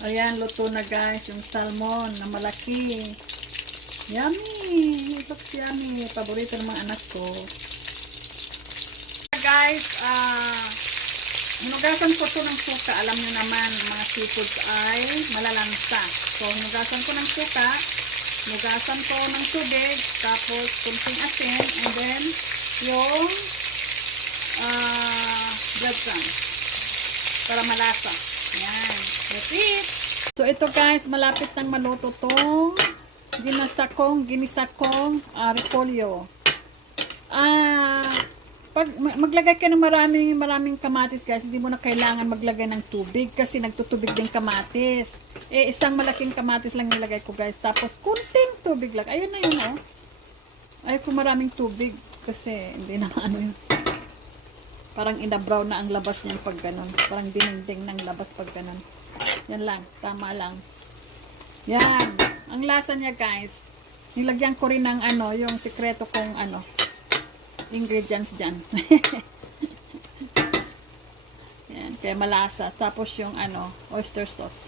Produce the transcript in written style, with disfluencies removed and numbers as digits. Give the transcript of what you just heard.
Ayan, luto na guys, yung salmon na malaki. Yummy! It looks yummy. Paborito ng mga anak ko. Guys, hinugasan ko to ng suka. Alam nyo naman, mga seafoods ay malalansa. So, hinugasan ko ng suka. Hinugasan ko ng tubig. Tapos, kunting asin. And then, yung breadcrumbs. Para malasa. Ayan. That's it. So, ito guys, malapit nang maluto tong ginisakong repolyo. Pag maglagay ka ng maraming kamatis guys, hindi mo na kailangan maglagay ng tubig kasi nagtutubig din kamatis. Isang malaking kamatis lang nilagay ko guys. Tapos kunting tubig lang. Ayun na yun oh. Ayaw ko maraming tubig kasi hindi na ano yun. Parang ina-brown na ang labas niyan pag ganun. Parang dininding ng labas pag ganun. Yan lang. Tama lang. Yan. Ang lasa niya guys. Nilagyan ko rin ng ano, yung sikreto kong ano, ingredients dyan. Yan. Kaya malasa. Tapos yung ano, oyster sauce.